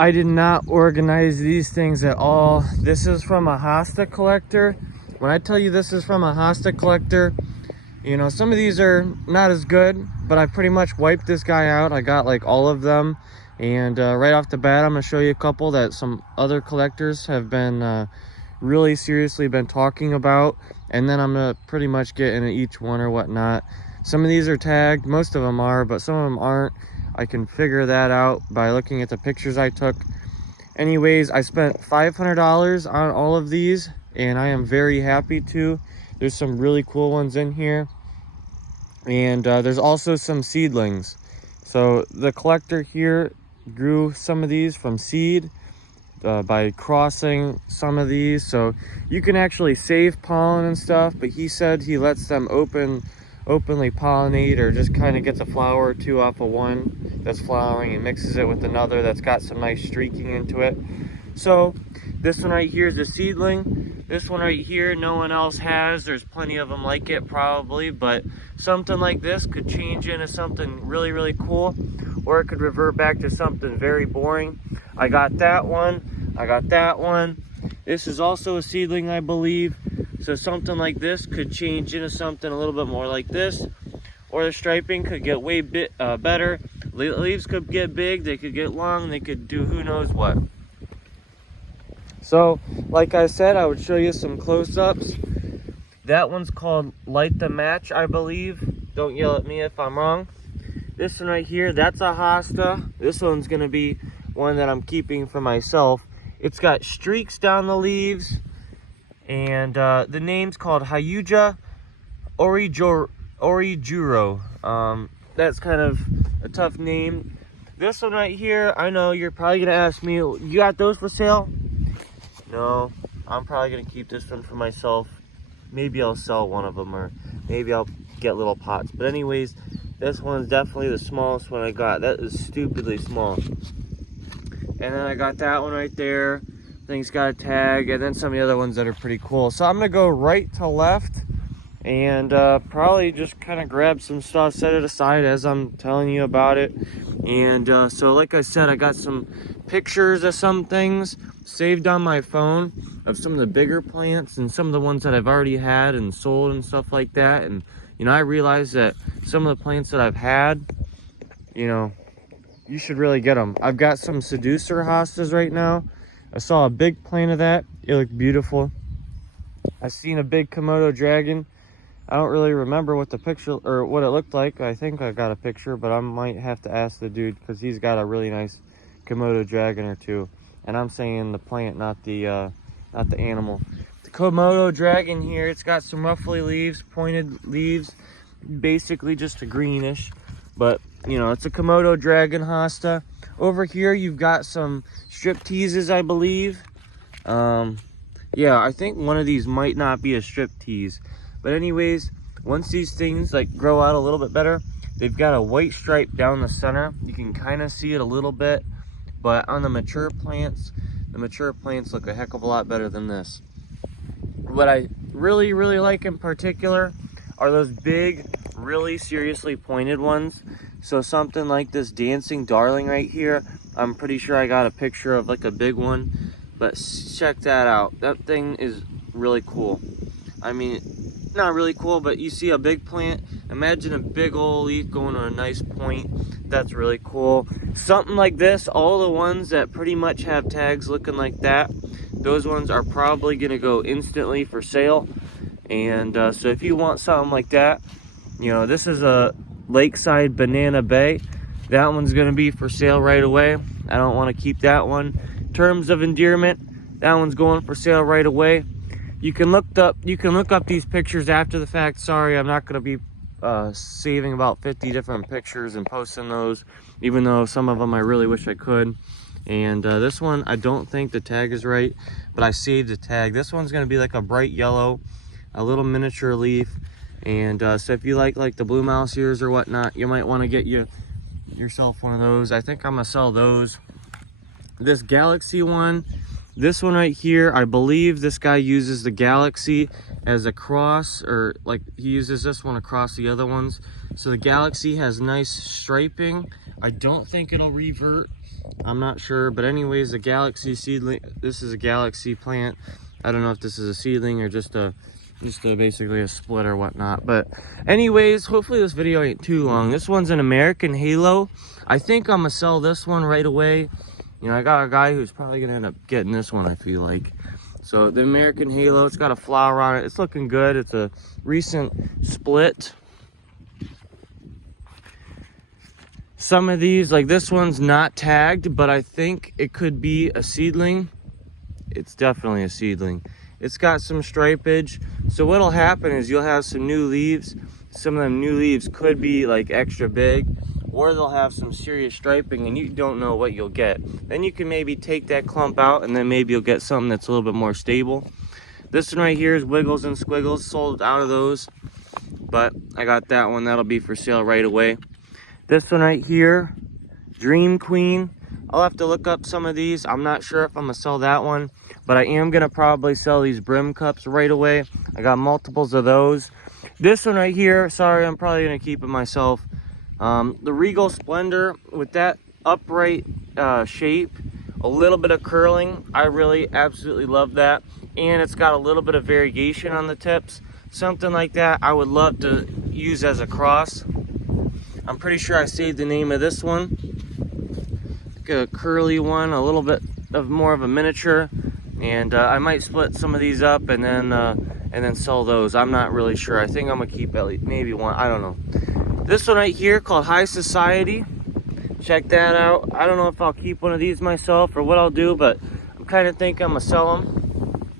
I did not organize these things at all. This is from a hosta collector. When I tell you this is from a hosta collector, you know, some of these are not as good, but I pretty much wiped this guy out. I got like all of them. And right off the bat, I'm gonna show you a couple that some other collectors have been really seriously been talking about. And then I'm gonna pretty much get into each one or whatnot. Some of these are tagged, most of them are, but some of them aren't. I can figure that out by looking at the pictures I took. Anyways, I spent $500 on all of these, and I am very happy to. There's some really cool ones in here. And there's also some seedlings. So the collector here grew some of these from seed by crossing some of these. So you can actually save pollen and stuff, but he said he lets them openly pollinate, or just kind of gets a flower or two off of one that's flowering and mixes it with another that's got some nice streaking into it. So this one right here is a seedling. This one right here no one else has. There's plenty of them like it probably, but something like this could change into something really, really cool, or it could revert back to something very boring. I got that one. I got that one. This is also a seedling, I believe. So something like this could change into something a little bit more like this, or the striping could get way better. Leaves could get big, they could get long, they could do who knows what. So like I said, I would show you some close-ups. That one's called Light the Match, I believe. Don't yell at me if I'm wrong. This one right here, that's a hosta. This one's gonna be one that I'm keeping for myself. It's got streaks down the leaves. And the name's called Hyuja Orijuro. That's kind of a tough name. This one right here, I know you're probably gonna ask me, you got those for sale? No, I'm probably gonna keep this one for myself. Maybe I'll sell one of them, or maybe I'll get little pots. But anyways, this one's definitely the smallest one I got. That is stupidly small. And then I got that one right there. Thing's got a tag, and then some of the other ones that are pretty cool. So I'm gonna go right to left and probably just kind of grab some stuff, set it aside as I'm telling you about it. And so like I said, I got some pictures of some things saved on my phone of some of the bigger plants and some of the ones that I've already had and sold and stuff like that. And you know, I realized that some of the plants that I've had, you know, you should really get them. I've got some seducer hostas right now. I saw a big plant of that. It looked beautiful. I seen a big Komodo dragon. I don't really remember what the picture or what it looked like. I think I got a picture, but I might have to ask the dude because he's got a really nice Komodo dragon or two. And I'm saying the plant, not the animal. The Komodo dragon here, it's got some ruffly leaves, pointed leaves, basically just a greenish. But you know, it's a Komodo dragon hosta. Over here, you've got some strip teases, I believe. Yeah, I think one of these might not be a strip tease. But anyways, once these things like grow out a little bit better, they've got a white stripe down the center. You can kind of see it a little bit. But on the mature plants look a heck of a lot better than this. What I really, really like in particular are those big, really seriously pointed ones. So something like this dancing darling right here, I'm pretty sure I got a picture of like a big one, but check that out. That thing is really cool. I mean, not really cool, but you see a big plant, imagine a big old leaf going to a nice point. That's really cool. Something like this, all the ones that pretty much have tags looking like that, those ones are probably gonna go instantly for sale. And so if you want something like that, you know, this is a Lakeside Banana Bay. That one's gonna be for sale right away. I don't want to keep that one. Terms of endearment, that one's going for sale right away. You can look up these pictures after the fact. Sorry, I'm not gonna be saving about 50 different pictures and posting those, even though some of them I really wish I could. And this one, I don't think the tag is right, but I saved the tag. This one's gonna be like a bright yellow, a little miniature leaf. And so if you like the blue mouse ears or whatnot, you might want to get yourself one of those. I think I'm gonna sell those. This Galaxy one This one right here, I believe this guy uses the Galaxy as a cross, or like he uses this one across the other ones. So the Galaxy has nice striping. I don't think it'll revert. I'm not sure, but anyways, the Galaxy seedling, this is a Galaxy plant. I don't know if this is a seedling or just basically a split or whatnot. But anyways, hopefully this video ain't too long. This one's an American Halo. I think I'm gonna sell this one right away. You know, I got a guy who's probably gonna end up getting this one, I feel like. So the American Halo, it's got a flower on it. It's looking good. It's a recent split. Some of these, like this one's not tagged, but I think it could be a seedling. It's definitely a seedling. It's got some stripage. So what'll happen is you'll have some new leaves. Some of them new leaves could be like extra big, or they'll have some serious striping and you don't know what you'll get. Then you can maybe take that clump out and then maybe you'll get something that's a little bit more stable. This one right here is Wiggles and Squiggles, sold out of those, but I got that one. That'll be for sale right away. This one right here, Dream Queen. I'll have to look up some of these. I'm not sure if I'm gonna sell that one, but I am gonna probably sell these brim cups right away. I got multiples of those. This one right here, sorry, I'm probably gonna keep it myself. The Regal Splendor with that upright shape, a little bit of curling. I really absolutely love that. And it's got a little bit of variegation on the tips. Something like that I would love to use as a cross. I'm pretty sure I saved the name of this one. Like a curly one, a little bit of more of a miniature. And I might split some of these up and then sell those. I'm not really sure. I think I'm gonna keep at least maybe one. I don't know. This one right here called High Society. Check that out. I don't know if I'll keep one of these myself or what I'll do, but I'm kind of thinking I'm gonna sell them.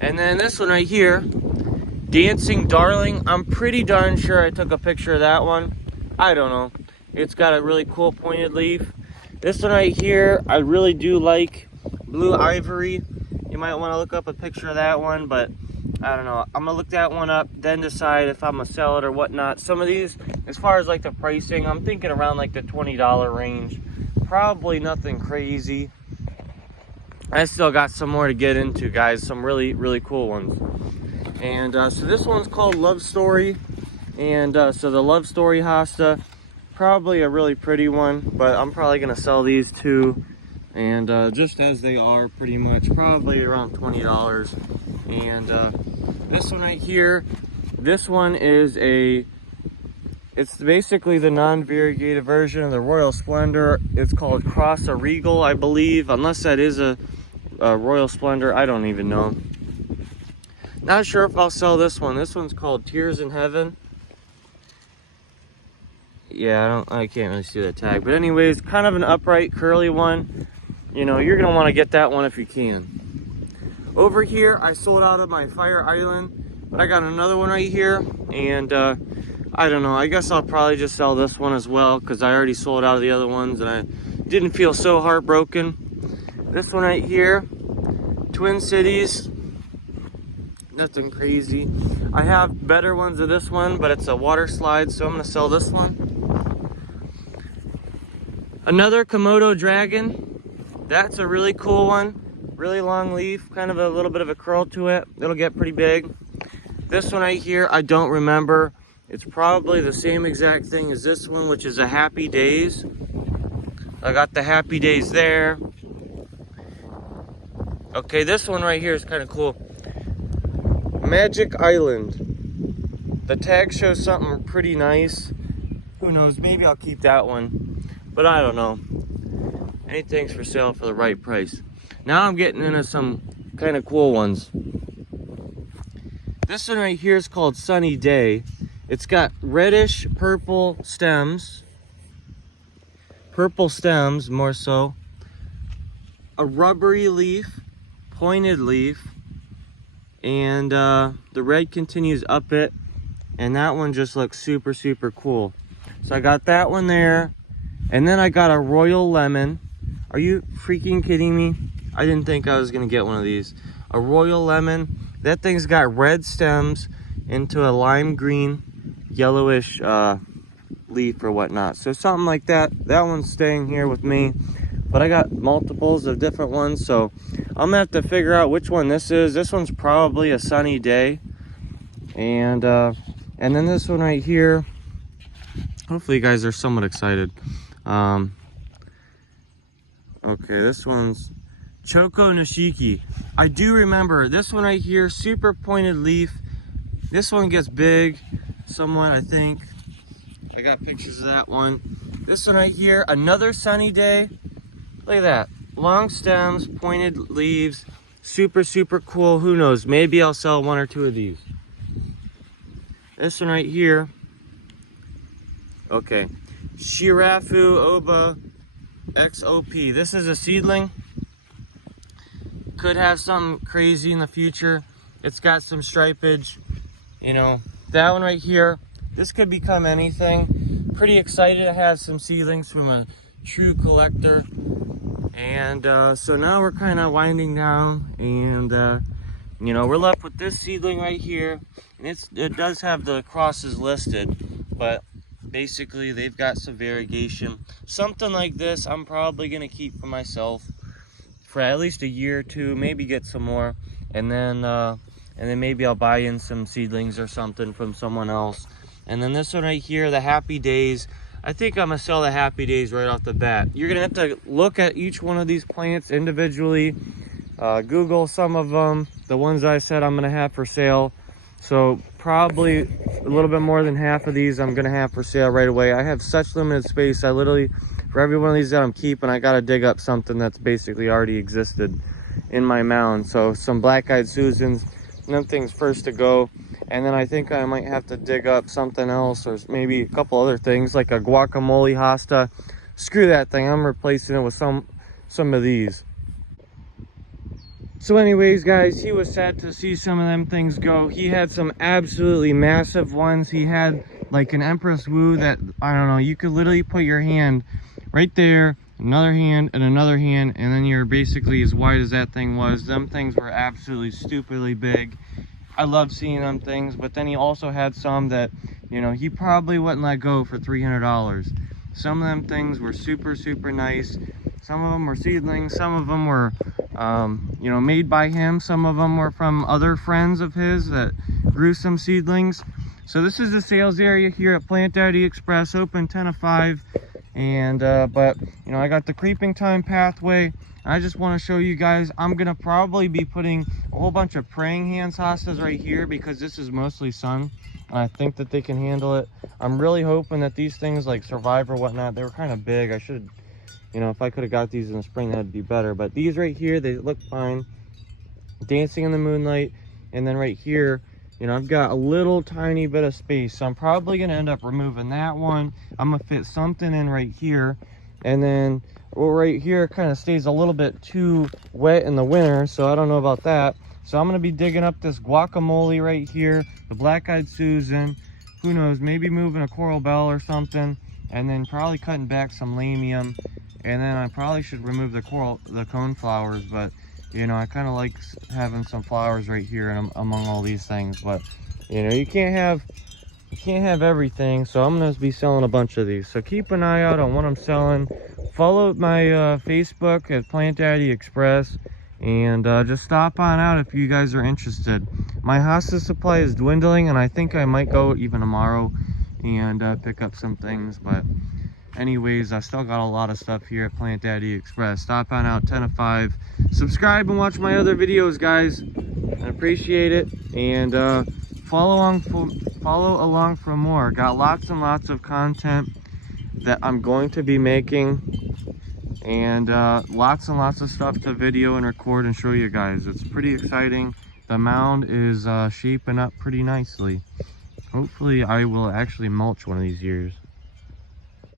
And then this one right here, Dancing Darling. I'm pretty darn sure I took a picture of that one. I don't know. It's got a really cool pointed leaf. This one right here, I really do like. Blue Ivory. You might want to look up a picture of that one, but I don't know. I'm gonna look that one up, then decide if I'm gonna sell it or whatnot. Some of these, as far as like the pricing, I'm thinking around like the $20 range. Probably nothing crazy. I still got some more to get into, guys. Some really, really cool ones. And so this one's called Love Story. And so the Love Story hosta, probably a really pretty one, but I'm probably gonna sell these two. And just as they are, pretty much, probably around $20. And this one right here, this one is it's basically the non-variegated version of the Royal Splendor. It's called Cross a Regal, I believe, unless that is a Royal Splendor. I don't even know. Not sure if I'll sell this one. This one's called Tears in Heaven. Yeah, I can't really see that tag, but anyways, kind of an upright curly one. You know, you're gonna want to get that one if you can. Over here, I sold out of my Fire Island, but I got another one right here, and I don't know. I guess I'll probably just sell this one as well because I already sold out of the other ones, and I didn't feel so heartbroken. This one right here, Twin Cities. Nothing crazy. I have better ones of this one, but it's a water slide, so I'm gonna sell this one. Another Komodo Dragon. That's a really cool one. Really long leaf, kind of a little bit of a curl to it. It'll get pretty big. This one right here, I don't remember. It's probably the same exact thing as this one, which is a Happy Days. I got the Happy Days there. Okay, this one right here is kind of cool. Magic Island. The tag shows something pretty nice. Who knows, maybe I'll keep that one, but I don't know. Anything's for sale for the right price. Now I'm getting into some kind of cool ones. This one right here is called Sunny Day. It's got reddish purple stems. Purple stems, more so. A rubbery leaf, pointed leaf. And the red continues up it. And that one just looks super, super cool. So I got that one there. And then I got a Royal Lemon. Are you freaking kidding me? I didn't think I was gonna get one of these. A Royal Lemon. That thing's got red stems into a lime green, yellowish leaf or whatnot. So something like that. That one's staying here with me. but I got multiples of different ones, so I'm gonna have to figure out which one this is. This one's probably a sunny day, and then this one right here, hopefully you guys are somewhat excited. Okay, this one's Choco Nishiki. I do remember this one right here, super pointed leaf. This one gets big somewhat, I think. I got pictures of that one. This one right here, another sunny day. Look at that. Long stems, pointed leaves, super, super cool. Who knows? Maybe I'll sell one or two of these. This one right here. Okay. Shirafu Oba XOP. This is a seedling. Could have something crazy in the future. It's got some stripage. You know, that one right here. This could become anything. Pretty excited to have some seedlings from a true collector. And so now we're kind of winding down, and you know, we're left with this seedling right here. And it does have the crosses listed, but basically they've got some variegation. Something like this I'm probably gonna keep for myself for at least a year or two, maybe get some more, and then maybe I'll buy in some seedlings or something from someone else. And then this one right here, the Happy Days. I think I'm gonna sell the Happy Days right off the bat. You're gonna have to look at each one of these plants individually, Google some of them, the ones I said I'm gonna have for sale. So probably a little bit more than half of these I'm gonna have for sale right away. I have such limited space. I literally, for every one of these that I'm keeping, I gotta dig up something that's basically already existed in my mound. So some black-eyed Susans, them things first to go. And then I think I might have to dig up something else, or maybe a couple other things like a guacamole hosta. Screw that thing, I'm replacing it with some of these. So anyways, guys, he was sad to see some of them things go. He had some absolutely massive ones. He had like an Empress Wu that, I don't know, you could literally put your hand right there, another hand, and another hand, and then you're basically as wide as that thing was. Them things were absolutely stupidly big. I love seeing them things, but then he also had some that, you know, he probably wouldn't let go for $300. Some of them things were super, super nice. Some of them were seedlings. Some of them were, you know, made by him. Some of them were from other friends of his that grew some seedlings. So this is the sales area here at Plant Daddy Express, open 10 to 5. And, but, you know, I got the creeping time pathway. I just want to show you guys, I'm going to probably be putting a whole bunch of praying hands hostas right here because this is mostly sun. And I think that they can handle it. I'm really hoping that these things like survive or whatnot. They were kind of big. I should, you know, if I could have got these in the spring, that'd be better. But these right here, they look fine. Dancing in the moonlight. And then right here, you know, I've got a little tiny bit of space. So I'm probably going to end up removing that one. I'm going to fit something in right here. And then, well, right here kind of stays a little bit too wet in the winter, so I don't know about that. So I'm going to be digging up this guacamole right here, the black-eyed Susan, who knows, maybe moving a coral bell or something, and then probably cutting back some lamium. And then I probably should remove the cone flowers, but you know, I kind of like having some flowers right here and among all these things. But you know, you can't have everything, so I'm going to be selling a bunch of these. So keep an eye out on what I'm selling. Follow my Facebook at Plant Daddy Express, and just stop on out if you guys are interested. My hosta supply is dwindling, and I think I might go even tomorrow and pick up some things. But anyways, I still got a lot of stuff here at Plant Daddy Express. Stop on out 10 to 5. Subscribe and watch my other videos, guys. I appreciate it. And follow along for more. Got lots and lots of content that I'm going to be making, and lots and lots of stuff to video and record and show you guys. It's pretty exciting. The mound is shaping up pretty nicely. Hopefully I will actually mulch one of these years.